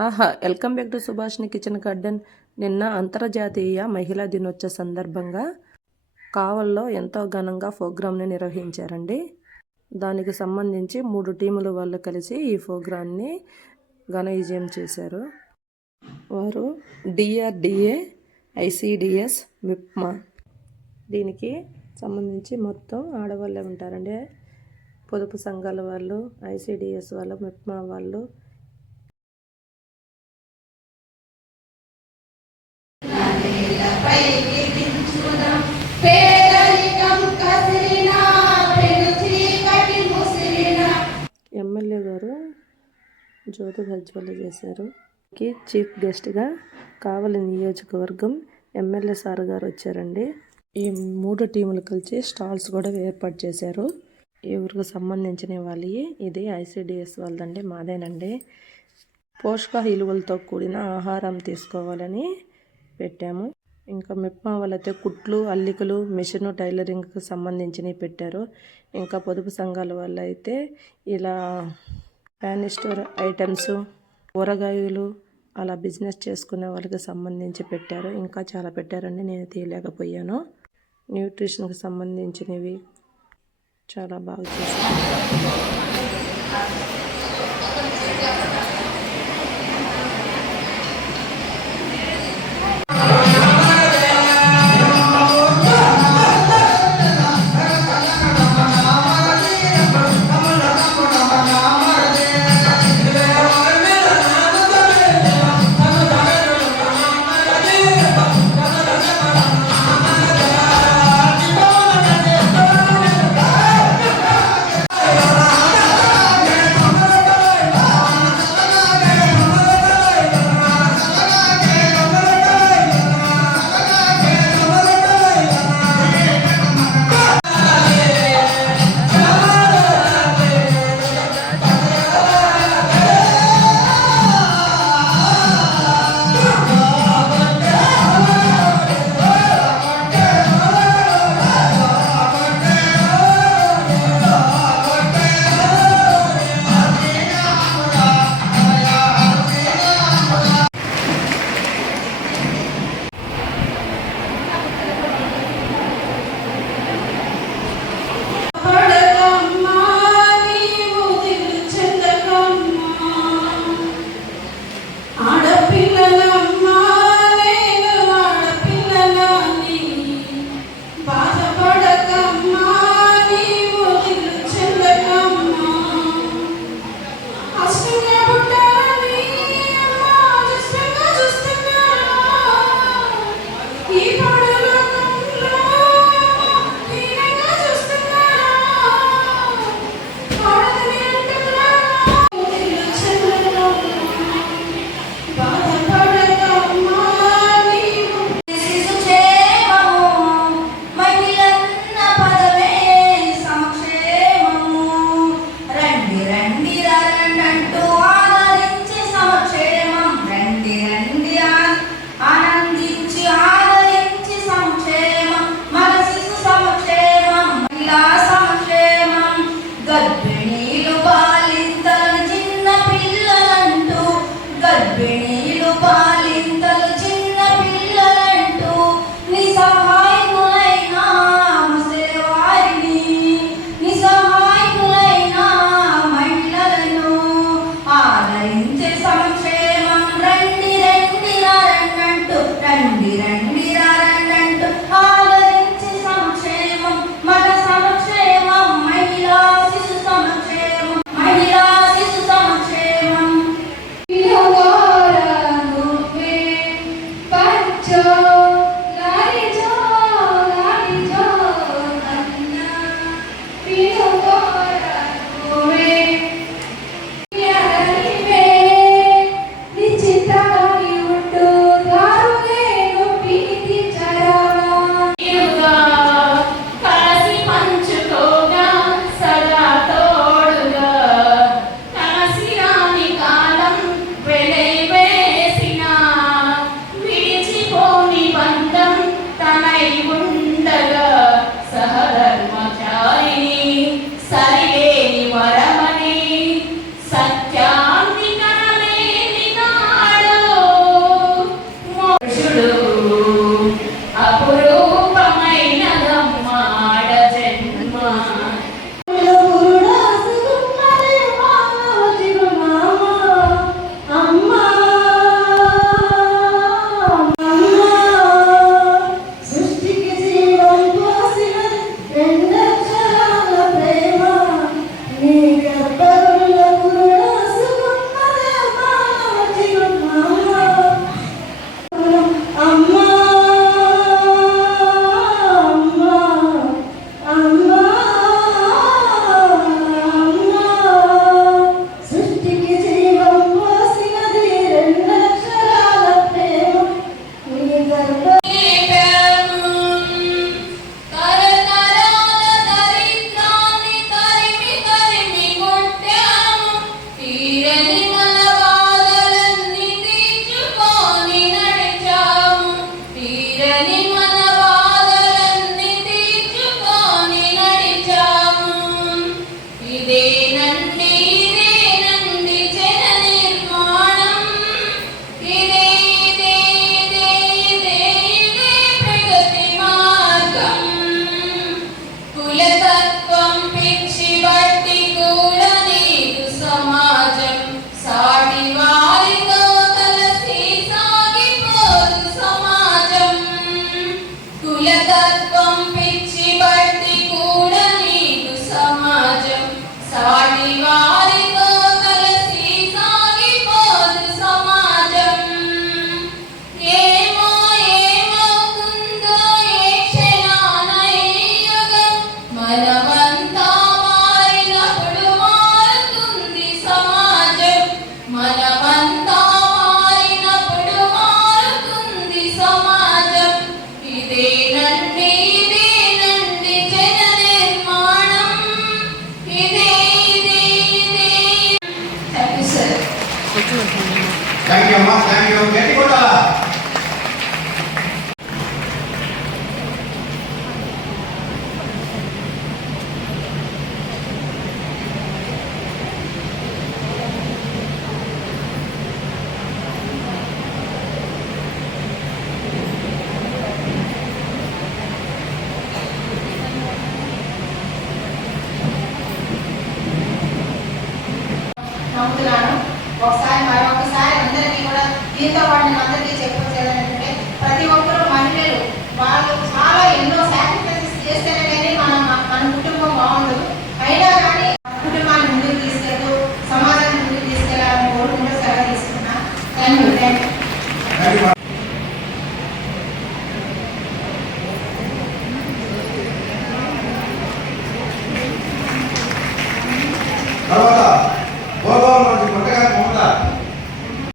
ఆహా! Welcome back to Subhashini kitchen garden. నిన్న అంతర్జాతీయ మహిళా దినోత్సవ సందర్భంగా కావల్లో ఎంతో ఘనంగా ప్రోగ్రాంని నిర్వహించారండి. దానికి సంబంధించి 3 టీముల వాళ్ళు కలిసి ఈ ప్రోగ్రాన్ని ఘన విజయం చేశారు. వారు డిఆర్డిఏ, ఐసిడిఎస్, మిప్మా. దీనికి సంబంధించి మొత్తం ఆడవాళ్ళే ఉంటారండి. పొదుపు సంఘాల వాళ్ళు, ఐసిడిఎస్ వాళ్ళు, మిప్మా వాళ్ళు, ఎమ్మెల్యే గారు జ్యోతి గజ్వల్ చేశారు. చీఫ్ గెస్ట్గా కావలి నియోజకవర్గం ఎమ్మెల్యే సార్ గారు వచ్చారండి. ఈ 3 టీములు కలిసి స్టాల్స్ కూడా ఏర్పాటు చేశారు. ఈ ఊరికి సంబంధించిన వాళ్ళు. ఇది ఐసిడిఎస్ వాళ్ళదండి, మాదేనండి. పోషక విలువలతో కూడిన ఆహారం తీసుకోవాలని పెట్టాము. ఇంకా మిప్మా వాళ్ళైతే కుట్లు, అల్లికలు, మిషన్ టైలరింగ్కి సంబంధించినవి పెట్టారు. ఇంకా పొదుపు సంఘాల వాళ్ళు అయితే ఇలా ఫ్యాన్సీ స్టోర్ ఐటమ్స్, కూరగాయలు అలా బిజినెస్ చేసుకునే వాళ్ళకి సంబంధించి పెట్టారు. ఇంకా చాలా పెట్టారండి, నేను తీయలేకపోయాను. న్యూట్రిషన్కి సంబంధించినవి చాలా బాగా చేశారు. థ్యాంక్ యూ అమ్మా, థ్యాంక్ యూ. గట్టి కొట్టాలా? నమ్ముతున్నాను. ఒకసారి మరొకసారి అందరికీ కూడా దీంతో పాటు నేను అందరికీ చెప్పొచ్చేదంటే ప్రతి ఒక్కరూ మహిళలు వాళ్ళు చాలా ఎన్నో సాక్రిఫైసెస్ చేస్తేనే కానీ మన కుటుంబం బాగుండదు. అయినా కానీ కుటుంబాన్ని ముందుకు తీసుకెళ్తూ సమాజాన్ని ముందుకు తీసుకెళ్లాలని కోరుకుంటూ సెలవు తీసుకున్నా. Thank you. తర్వాత